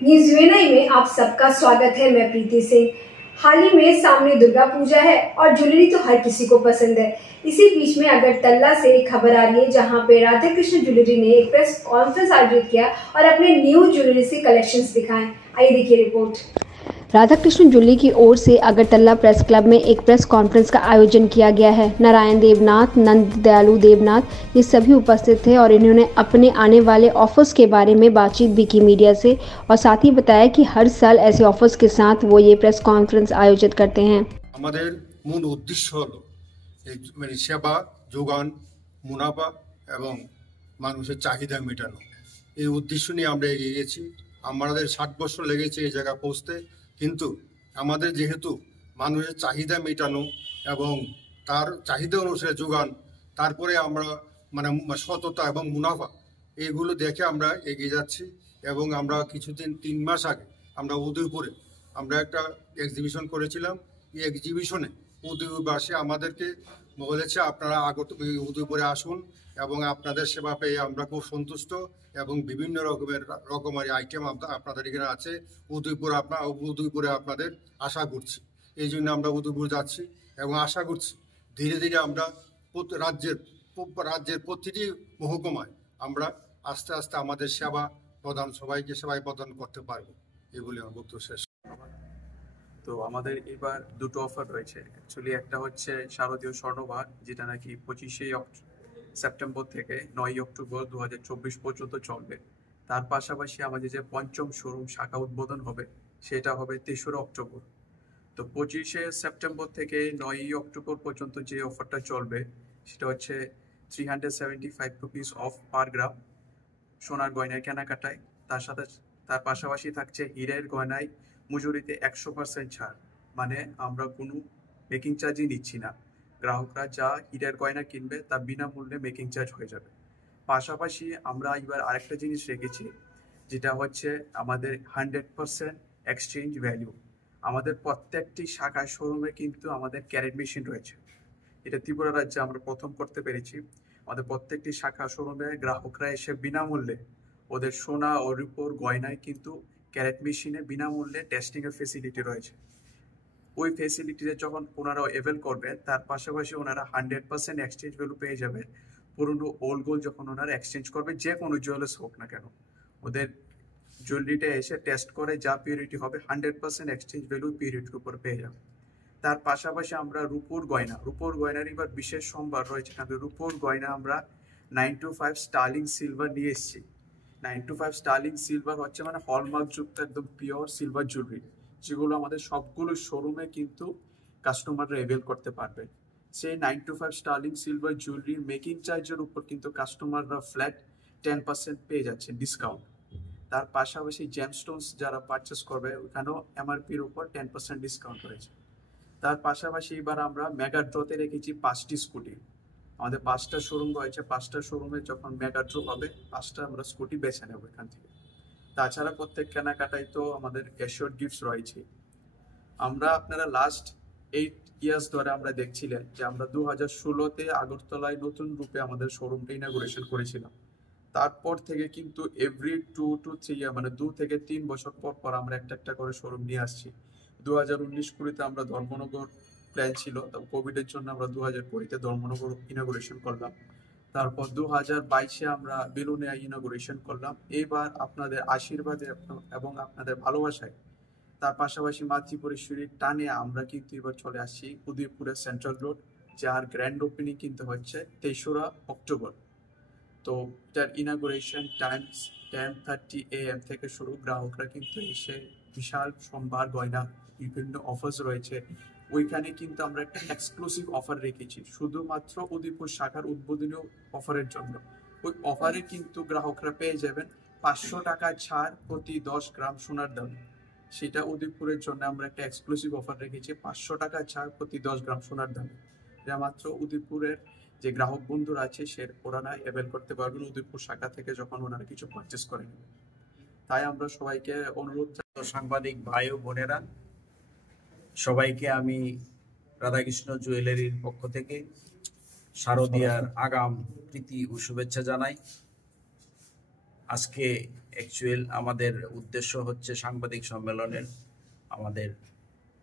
News Uni में आप सबका स्वागत है। मैं प्रीति सिंह। हाल ही में सामने दुर्गा पूजा है और ज्वेलरी तो हर किसी को पसंद है। इसी बीच में अगरतला से एक खबर आ रही है जहां पे राधा कृष्ण ज्वेलरी ने एक प्रेस कॉन्फ्रेंस आयोजित किया और अपने न्यू ज्वेलरी से कलेक्शंस दिखाए। आइए देखिए रिपोर्ट। राधा कृष्ण ज्वेलरी की ओर से अगरतला प्रेस क्लब में एक प्रेस कॉन्फ्रेंस का आयोजन किया गया है। नारायण देवनाथ, नंद दयालु देवनाथ ये सभी उपस्थित थे और इन्होंने अपने आने वाले ऑफर्स के बारे में बातचीत भी की मीडिया से और साथ ही बताया कि हर साल ऐसे ऑफर्स के साथ वो ये प्रेस कॉन्फ्रेंस आयोजित करते हैं। हमारे मूल उद्देश्य हलो মানে সেবা যোগান মুনাফা এবং মানুষের চাহিদা মেটানো। এই উদ্দেশ্য নিয়ে আমরা এগিয়ে গেছি। আমাদের 60 বছর লেগেছে এই জায়গা পৌঁছতে, কিন্তু আমাদের যেহেতু মানুষের চাহিদা মেটানো এবং তার চাহিদা অনুসারে যোগান, তারপরে আমরা মানে সততা এবং মুনাফা এইগুলো দেখে আমরা এগিয়ে যাচ্ছি। এবং আমরা কিছুদিন 3 মাস আগে আমরা উদয়পুরে আমরা একটা এক্সিবিশন করেছিলাম। এই এক্সিবিশনে উদয়বাসী আমাদেরকে বলেছে আপনারা উদয়পুরে আসুন এবং আপনাদের সেবা পেয়ে আমরা খুব সন্তুষ্ট এবং বিভিন্ন রকমের আইটেম আপনাদের এখানে আছে। উদয়পুরে আপনাদের আশা করছি। এই জন্য আমরা উদয়পুর যাচ্ছি এবং আশা করছি ধীরে ধীরে আমরা রাজ্যের প্রতিটি মহকুমায় আমরা আস্তে আস্তে আমাদের সবাইকে সেবা প্রদান করতে পারবো। এই বলে আমার বক্তব্য শেষ। তো আমাদের এবার দুটো অফার রয়েছে। অ্যাকচুয়ালি একটা হচ্ছে শারদীয় স্বর্ণভার, যেটা নাকি 25শে সেপ্টেম্বর থেকে 9 অক্টোবর 2024 পর্যন্ত চলবে। তার পাশাপাশি আমাদের যে পঞ্চম শোরুম শাখা উদ্বোধন হবে সেটা হবে 23 অক্টোবর। তো 25শে সেপ্টেম্বর থেকে 9 অক্টোবর পর্যন্ত যে অফারটা চলবে সেটা হচ্ছে 375 রুপিস অফ পার গ্রাম সোনার গয়নার কেনাকাটায়। তার পাশাপাশি থাকছে হীরের গয়নায় মজুরিতে 100% ছাড়, মানে আমরা কোনো মেকিং চার্জই নিচ্ছি না। গ্রাহকরা যা হীরের গয়না কিনবে তা বিনামূল্যে মেকিং চার্জ হয়ে যাবে। পাশাপাশি আমরা এবার আরেকটা জিনিস রেখেছি, যেটা হচ্ছে আমাদের 100% এক্সচেঞ্জ ভ্যালু। আমাদের প্রত্যেকটি শাখা শোরুমে কিন্তু আমাদের ক্যারেট মেশিন রয়েছে। এটা ত্রিপুরা রাজ্যে আমরা প্রথম করতে পেরেছি। আমাদের প্রত্যেকটি শাখা শোরুমে গ্রাহকরা এসে বিনামূল্যে ওদের সোনা ও রূপোর গয়নায় কিন্তু ক্যারেট মেশিনে বিনামূল্যে টেস্টিংয়ের ফেসিলিটি রয়েছে। ওই ফেসিলিটিতে যখন ওনারা অ্যাভেল করবে, তার পাশাপাশি ওনারা 100% এক্সচেঞ্জ ভ্যালু পেয়ে যাবে। পুরনো ওল্ড গোল্ড যখন ওনারা এক্সচেঞ্জ করবে, যে কোনো জুয়েলার্স হোক না কেন, ওদের জুয়েলারিটা এসে টেস্ট করে যা পিউরিটি হবে 100% এক্সচেঞ্জ ভ্যালু পিউরিটির উপর পেয়ে যাবে। তার পাশাপাশি আমরা রূপোর গয়নার এবার বিশেষ সম্ভার রয়েছে। কারণ রূপোর গয়না আমরা 925 স্টার্লিং সিলভার নিয়ে এসেছি। 925 স্টার্লিং সিলভার হচ্ছে মানে হলমার্ক যুক্ত একদম পিওর সিলভার জুয়েলারি, যেগুলো আমাদের সবগুলো শোরুমে কিন্তু কাস্টমাররা অ্যাভেল করতে পারবে। সেই 925 স্টার্লিং সিলভার জুয়েলারির মেকিং চার্জের উপর কিন্তু কাস্টমাররা ফ্ল্যাট 10% পেয়ে যাচ্ছে ডিসকাউন্ট। তার পাশাপাশি জেমস্টোনস যারা পারচেস করবে ওখানেও এমআরপির উপর 10% ডিসকাউন্ট রয়েছে। তার পাশাপাশি এবার আমরা মেগা ড্রতে রেখেছি 5টি স্কুটি। আমাদের 5টা শোরুম রয়েছে, 5টা শোরুমে যখন মেগা ড্র হবে 5টা আমরা স্কুটি বেছে নেব এখান থেকে। তাছাড়া প্রত্যেক কেনাকাটায় তো আমাদের অ্যাশিওর গিফটস রয়েছে। আপনারা লাস্ট 8 ইয়ার্স ধরে আমরা দেখছিলেন যে আমরা 2016-তে আগরতলায় নতুন রূপে আমাদের শোরুমটা ইনাগুরেশন করেছিলাম। তারপর থেকে কিন্তু এভরি 2 to 3 ইয়ার, মানে 2 থেকে 3 বছর পর আমরা একটা করে শোরুম নিয়ে আসছি। 2019-20 আমরা ধর্মনগর প্ল্যান ছিল, কোভিডের জন্য আমরা 2020-তে ধর্মনগর ইনাগুরেশন করলাম। তারপর 2022-এ আমরা বেলুনিয়া ইনাগুরেশন করলাম। এবার আপনাদের আশীর্বাদে এবং আপনাদের ভালোবাসায়, তার পাশাপাশি মাতৃপুরেশ্বরীর টানে আমরা কিন্তু এবার চলে আসছি উদয়পুরের সেন্ট্রাল রোড, যার গ্র্যান্ড ওপেনিং কিন্তু হচ্ছে 23 অক্টোবর। তো এটার ইনাগুরেশন টাইমস 10:30 AM থেকে শুরু। গ্রাহকরা কিন্তু এসে বিশাল সম্ভার গয়না, বিভিন্ন অফার্স রয়েছে। ওইখানে কিন্তু আমরা একটা এক্সক্লুসিভ অফার রেখেছি শুধুমাত্র উদয়পুর শাখার উদ্বোধনী অফারের জন্য। ওই অফারে কিন্তু গ্রাহকরা পেয়ে যাবেন 500 টাকা ছাড় প্রতি 10 গ্রাম সোনার দাম। সেটা উদয়পুরের জন্য আমরা একটা এক্সক্লুসিভ অফার রেখেছি, 500 টাকা ছাড় প্রতি 10 গ্রাম সোনার দাম। এটা মাত্র উদয়পুরের যে গ্রাহক বন্ধুরা আছে ওনারা অ্যাভেল করতে পারবেন উদয়পুর শাখা থেকে যখন ওনারা কিছু পারচেস করেন। তাই আমরা সবাইকে অনুরোধ, সাংবাদিক ভাই ও বোনেরা, সবাইকে আমি রাধাকৃষ্ণ জুয়েলারির পক্ষ থেকে শারদীয়ার আগাম প্রীতি ও শুভেচ্ছা জানাই। আজকে অ্যাকচুয়াল আমাদের উদ্দেশ্য হচ্ছে সাংবাদিক সম্মেলনের আমাদের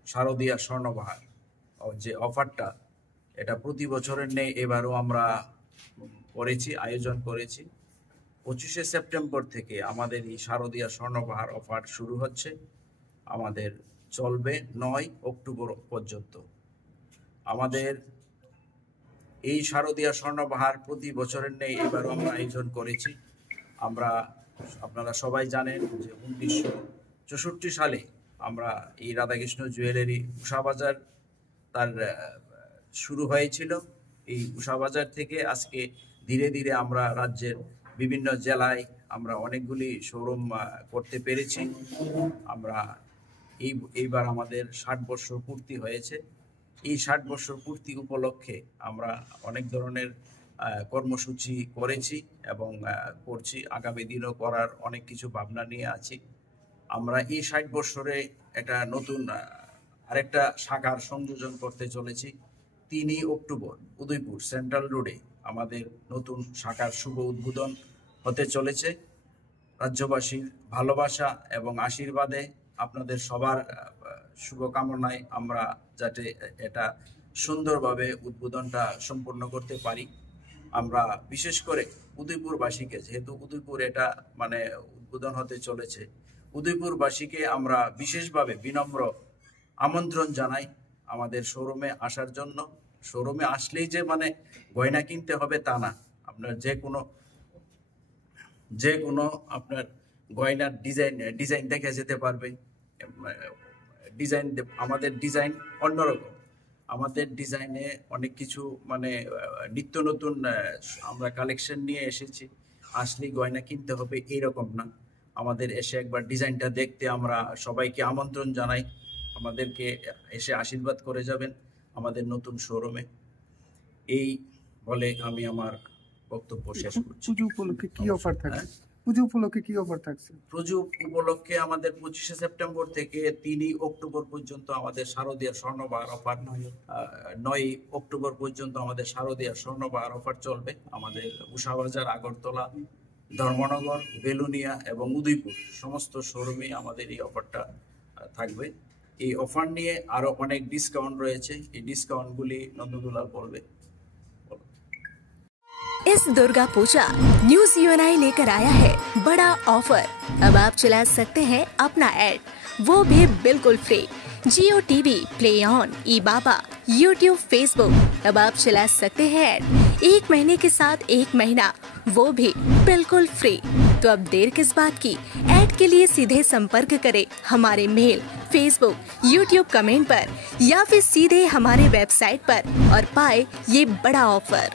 শারদীয়া স্বর্ণবাহার যে অফারটা, এটা প্রতি বছরের নেই, এবারও আমরা আয়োজন করেছি। 25শে সেপ্টেম্বর থেকে আমাদের এই শারদীয়া স্বর্ণবাহার অফার শুরু হচ্ছে, আমাদের চলবে 9 অক্টোবর পর্যন্ত। আমাদের এই শারদীয়া স্বর্ণবাহার প্রতি বছরের নেই, এবারও আমরা আয়োজন করেছি। আপনারা সবাই জানেন যে 1964 সালে আমরা এই রাধাকৃষ্ণ জুয়েলারি উষাবাজার তার শুরু হয়েছিল। এই উষাবাজার থেকে আজকে ধীরে ধীরে আমরা রাজ্যের বিভিন্ন জেলায় আমরা অনেকগুলি শোরুম করতে পেরেছি। আমরা এইবার আমাদের 60 বছর পূর্তি হয়েছে। এই 60 বছর পূর্তি উপলক্ষে আমরা অনেক ধরনের কর্মসূচি করেছি এবং করছি, আগামী দিনও করার অনেক কিছু ভাবনা নিয়ে আছি। আমরা এই 60 বছরে একটা নতুন আরেকটা শাখার সংযোজন করতে চলেছি। 3 অক্টোবর উদয়পুর সেন্ট্রাল রোডে আমাদের নতুন শাখার শুভ উদ্বোধন হতে চলেছে। রাজ্যবাসীর ভালোবাসা এবং আশীর্বাদে আপনাদের সবার শুভকামনায় আমরা যাতে এটা সুন্দরভাবে উদ্বোধনটা সম্পন্ন করতে পারি, আমরা বিশেষ করে উদয়পুরবাসীকে, যেহেতু উদয়পুর এটা মানে উদ্বোধন হতে চলেছে, উদয়পুরবাসীকে আমরা বিশেষভাবে বিনম্র আমন্ত্রণ জানাই আমাদের শোরুমে আসার জন্য। শোরুমে আসলেই যে মানে গয়না কিনতে হবে তা না, আপনার যে কোনো আপনার গয়নার ডিজাইন দেখে যেতে পারবে। আমাদের ডিজাইন অন্যরকম, আমাদের ডিজাইনে অনেক কিছু মানে নিত্য নতুন আমরা কালেকশন নিয়ে এসেছি। আসলেই গয়না কিনতে হবে এইরকম না, আমাদের এসে একবার ডিজাইনটা দেখতে আমরা সবাইকে আমন্ত্রণ জানাই। আমাদেরকে এসে আশীর্বাদ করে যাবেন আমাদের নতুন শোরুমে। এই বলে আমি আমার বক্তব্য শেষ করছি। পুজো উপলক্ষে কি অফার থাকছে? পুজো উপলক্ষে কি অফার থাকছে? পুজো উপলক্ষে আমাদের 25শে সেপ্টেম্বর থেকে 3 অক্টোবর পর্যন্ত আমাদের শারদীয়া স্বর্ণবাহার অফার, 9 অক্টোবর পর্যন্ত আমাদের শারদীয়া স্বর্ণবাহার অফার চলবে। আমাদের উষাবাজার, আগরতলা, ধর্মনগর, বেলুনিয়া এবং উদয়পুর সমস্ত শোরুমে আমাদের এই অফারটা থাকবে। এই অফার নিয়ে আরো অনেক ডিসকাউন্ট রয়েছে, এই ডিসকাউন্টগুলি নন্দদুলাল বলবে। इस दुर्गा पूजा न्यूज यूएनआई लेकर आया है बड़ा ऑफर। अब आप चला सकते हैं अपना ऐड, वो भी बिल्कुल free. Jio TV, play on, E Baba, YouTube, Facebook, अब आप चला सकते हैं ऐड 1 महीने के साथ 1 महीना, वो भी बिल्कुल फ्री। तो अब देर किस बात की, ऐड के लिए सीधे संपर्क करें हमारे मेल, फेसबुक, यूट्यूब कमेंट पर या फिर सीधे हमारे वेबसाइट पर और पाए ये बड़ा ऑफर।